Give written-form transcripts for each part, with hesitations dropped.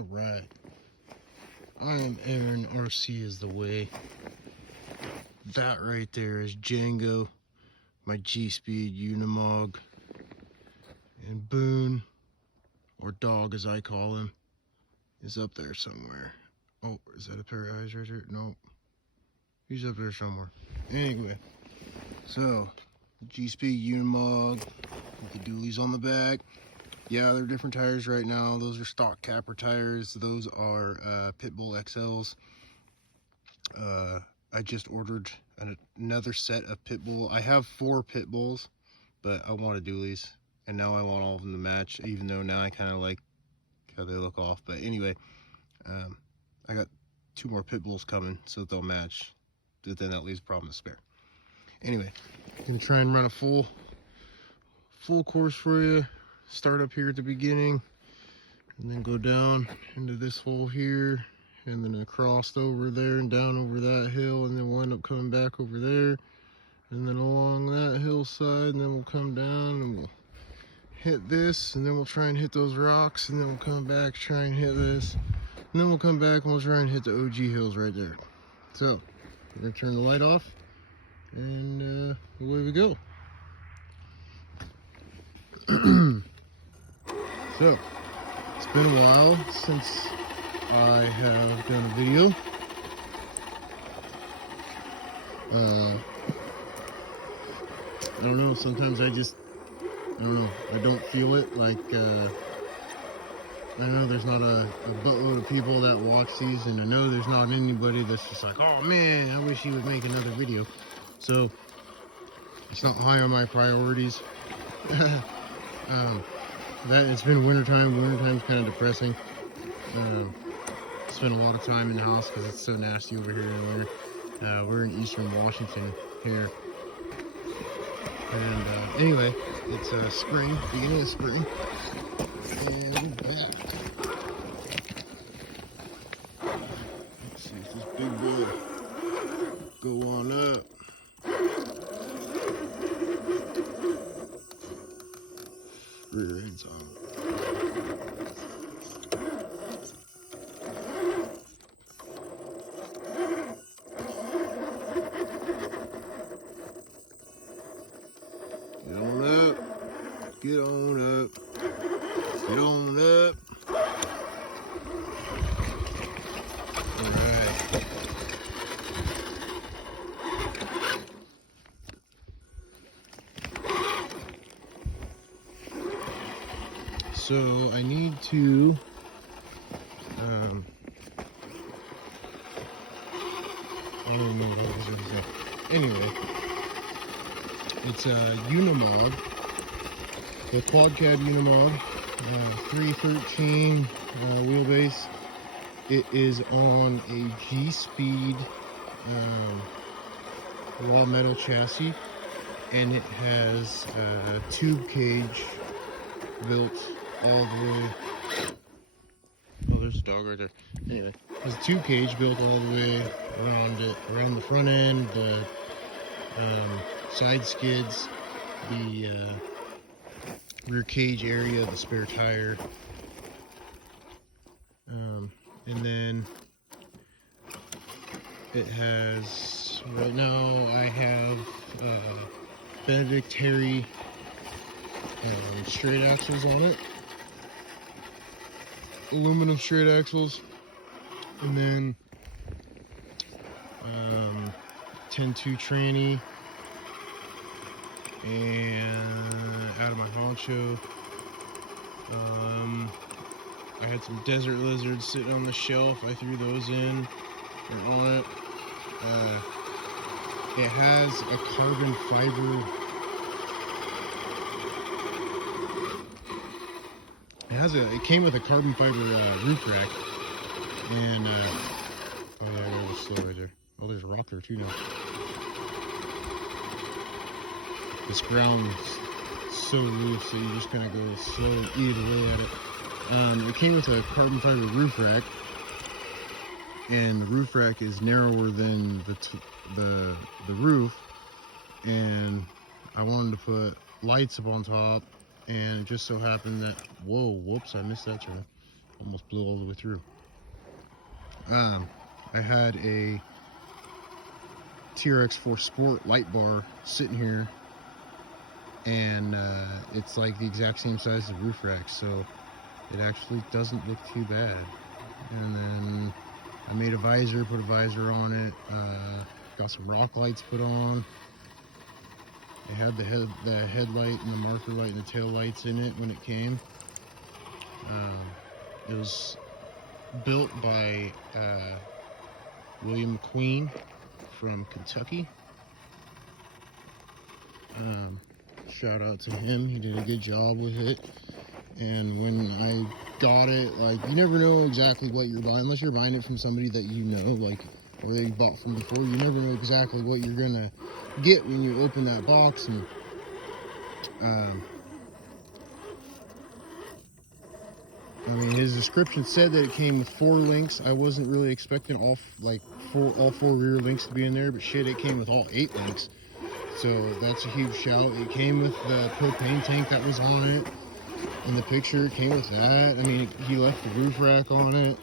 Alright. I am Aaron, RC is the way. That right there is JANGO, my Gspeed Umg10, and Boone, or Dog as I call him, is up there somewhere. Oh, is that a pair of eyes right there? No. He's up there somewhere. Anyway, so Gspeed Umg10 with the dualies on the back. Yeah, they're different tires right now. Those are stock capper tires. Those are Pitbull XLs. I just ordered another set of Pitbull. I have 4 Pitbulls, but I wanted dualies, and now I want all of them to match, even though now I kind of like how they look off. But anyway, I got 2 more Pitbulls coming, so that they'll match. But then that leaves a problem to spare. Anyway, I'm gonna try and run a full course for you. Start up here at the beginning, and then go down into this hole here, and then across over there and down over that hill, and then we'll end up coming back over there, and then along that hillside, and then we'll come down and we'll hit this, and then we'll try and hit those rocks, and then we'll come back, try and hit this, and then we'll come back and we'll try and hit the OG hills right there. So we're gonna turn the light off, and away we go. So, it's been a while since I have done a video. I don't know, sometimes I don't feel it. Like, I know there's not a buttload of people that watch these, and I know there's not anybody that's just like, oh man, I wish you would make another video. So, it's not high on my priorities. It's been wintertime. Wintertime's kind of depressing. Spend a lot of time in the house because it's so nasty over here in the winter. We're in eastern Washington here. And anyway, it's spring, beginning of spring. And we're back. Let's see if this big boy go on up. Rear end's on. Get on up. Get on up. Get on up. Alright. So I need to I don't know what I was going to say. Anyway, it's a Umg10, the quad cab Umg10, 313 wheelbase. It is on a Gspeed raw metal chassis, and it has a tube cage built all the way. Oh, there's a dog right there. Anyway, there's a tube cage built all the way around it, around the front end, the side skids, the rear cage area, the spare tire, and then it has, right now I have Benedict Harry straight axles on it, aluminum straight axles, and then 10-2 tranny, and out of my honcho. I had some desert lizards sitting on the shelf. I threw those in. They're on it. It has a carbon fiber. It came with a carbon fiber roof rack, and oh yeah, that was slow right there. Oh, there's a rock there too now. This ground's so loose that you just kind of go slow either way at it. It came with a carbon fiber roof rack, and the roof rack is narrower than the roof, and I wanted to put lights up on top, and it just so happened that, whoa, whoops, I missed that turn. almost blew all the way through. I had a TRX4 Sport light bar sitting here, and it's like the exact same size as the roof rack, so it actually doesn't look too bad. And then I made a visor, put a visor on it, got some rock lights put on. It had the headlight and the marker light and the tail lights in it when it came. It was built by William McQueen from Kentucky. Shout out to him, he did a good job with it. And when I got it, like, you never know exactly what you're buying unless you're buying it from somebody that you know, like, or they bought from before. You never know exactly what you're gonna get when you open that box. And I mean, his description said that it came with 4 links. I wasn't really expecting all 4 rear links to be in there, but shit, it came with all 8 links. So that's a huge shout. It came with the propane tank that was on it. In the picture, it came with that. I mean, he left the roof rack on it.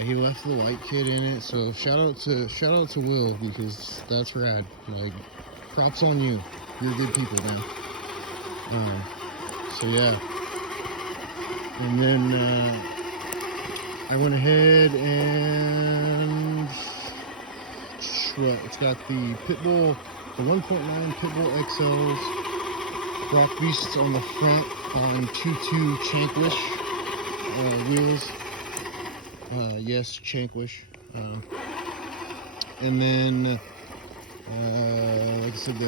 He left the light kit in it. So shout out to Will, because that's rad. Like, props on you. You're good people, man. So yeah. And then I went ahead and it's got the Pitbull, the 1.9 Pitbull XLs. Rock Beasts on the front on 2.2 Chankwish wheels. Yes, Chankwish. And then, like I said,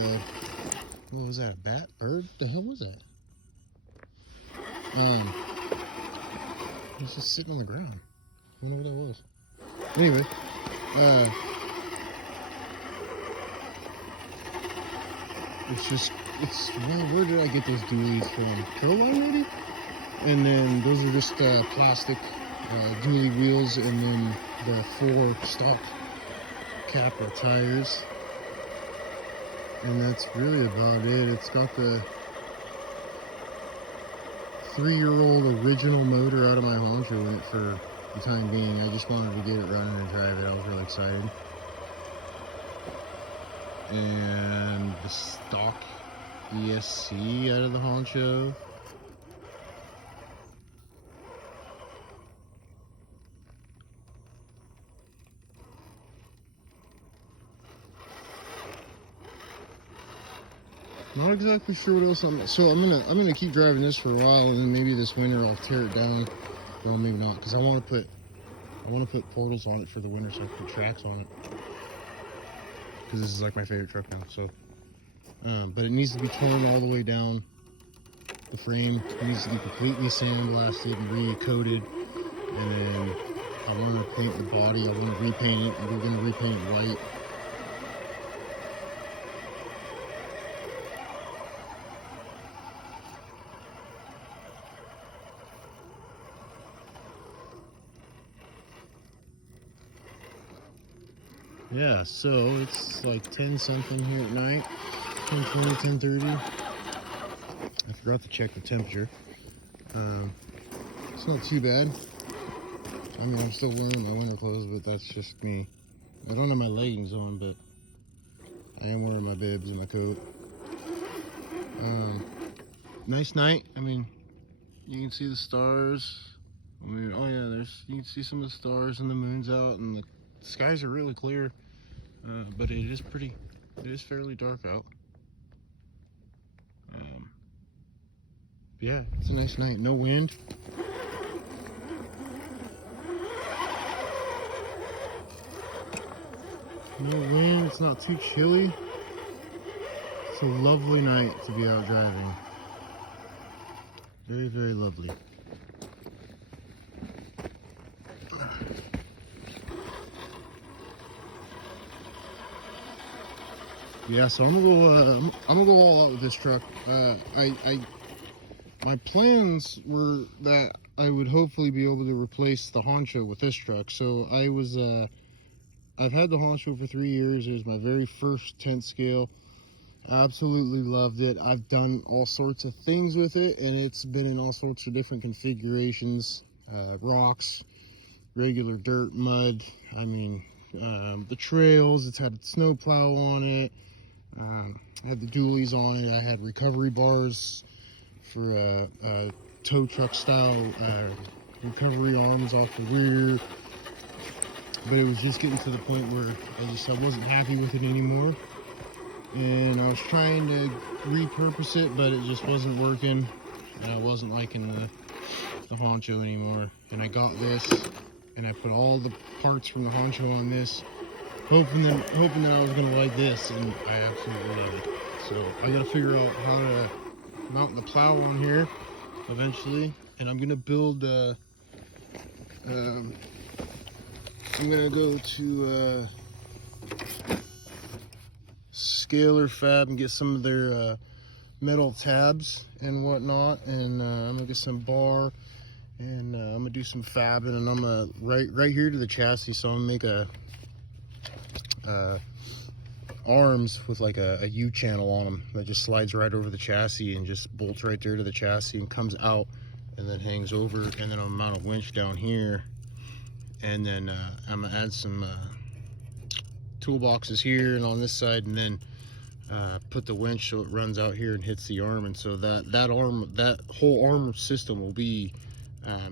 what was that? A bat? Bird? The hell was that? It was just sitting on the ground. I don't know what that was. Anyway, where did I get those dualies from? Caroline, maybe? And then those are just plastic dually wheels, and then the 4 stock Capra tires. And that's really about it. It's got the 3-year-old original motor out of my Honcho in it for the time being. I just wanted to get it running and drive it. I was really excited. And the stock ESC out of the Honcho. Not exactly sure what else so I'm gonna keep driving this for a while, and then maybe this winter I'll tear it down. Well, maybe not, because I want to put portals on it for the winter, so I put tracks on it. Because this is like my favorite truck now. So, but it needs to be torn all the way down. The frame needs to be completely sandblasted and recoated, and then I want to paint the body. I want to repaint it. We're going to repaint it white. Yeah, so it's like 10 something here at night, 10:20, 10:30. I forgot to check the temperature. It's not too bad. I mean, I'm still wearing my winter clothes, but that's just me. I don't have my leggings on, but I am wearing my bibs and my coat. Nice night. I mean, you can see the stars. I mean, oh yeah, you can see some of the stars, and the moon's out, and the skies are really clear, but it is fairly dark out. Yeah, it's a nice night. No wind. No wind. It's not too chilly. It's a lovely night to be out driving. Very, very lovely. Yeah, so I'm gonna go all out with this truck. My plans were that I would hopefully be able to replace the Honcho with this truck. So I've had the Honcho for 3 years. It was my very first 10th scale. Absolutely loved it. I've done all sorts of things with it, and it's been in all sorts of different configurations. rocks, regular dirt, mud. I mean, the trails, it's had a snow plow on it. I had the dualies on it. I had recovery bars for tow truck style recovery arms off the rear. But it was just getting to the point where I wasn't happy with it anymore. And I was trying to repurpose it, but it just wasn't working. And I wasn't liking the honcho anymore. And I got this, and I put all the parts from the honcho on this, hoping that I was gonna like this, and I absolutely love it. So I gotta figure out how to mount the plow on here eventually, and I'm gonna build. I'm gonna go to Scalar Fab and get some of their metal tabs and whatnot, and I'm gonna get some bar, and I'm gonna do some fabbing, and I'm gonna right here to the chassis. So I'm gonna make a arms with like a U channel on them that just slides right over the chassis and just bolts right there to the chassis and comes out and then hangs over, and then I'll mount a winch down here, and then I'm gonna add some toolboxes here and on this side, and then put the winch so it runs out here and hits the arm, and so that whole arm system will be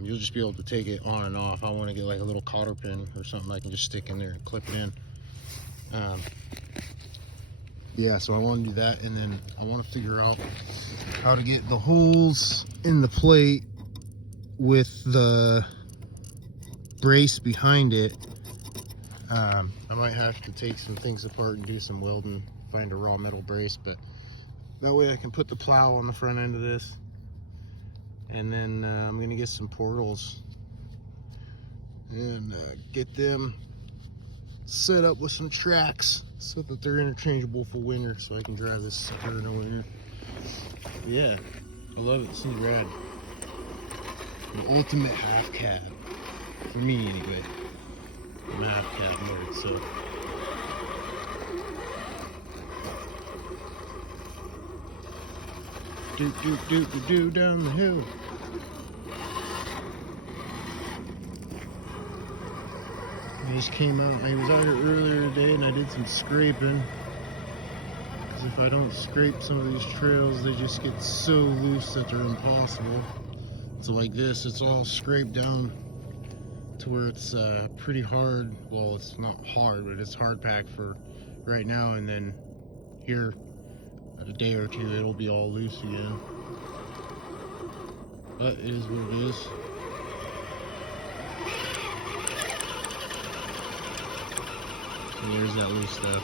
you'll just be able to take it on and off. I want to get like a little cotter pin or something I can just stick in there and clip it in. Yeah, so I want to do that, and then I want to figure out how to get the holes in the plate with the brace behind it. I might have to take some things apart and do some welding, find a raw metal brace, but that way I can put the plow on the front end of this. And then I'm going to get some portals and get them set up with some tracks so that they're interchangeable for winter, so I can drive this sucker in the winter. But yeah, I love it. This is rad. The ultimate half cab, for me anyway. I'm a half cab mode, so do down the hill. I just came out. I was out here earlier today, and I did some scraping. Because if I don't scrape some of these trails, they just get so loose that they're impossible. So like this, it's all scraped down to where it's pretty hard. Well, it's not hard, but it's hard packed for right now, and then here at a day or two it'll be all loose again. But it is what it is. And there's that loose stuff.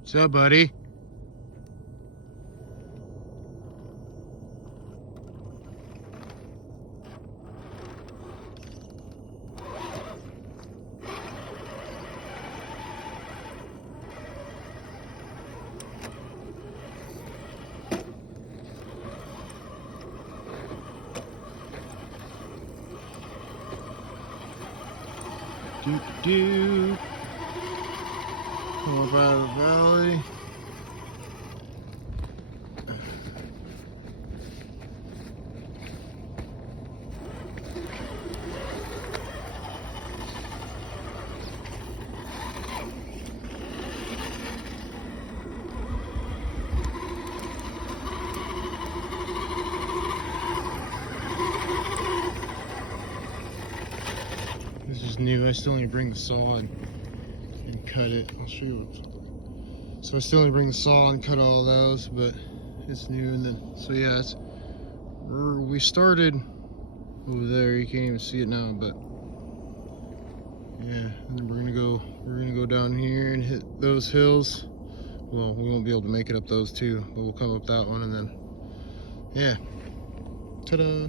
What's up, buddy? Do come up out of the valley. This is new. I still need to bring the saw and cut it. I'll show you what. So I still need to bring the saw and cut all those, but it's new. And then, so yeah, we started over there. You can't even see it now, but yeah. And then we're gonna go down here and hit those hills. Well, we won't be able to make it up those two, but we'll come up that one, and then yeah. Ta-da!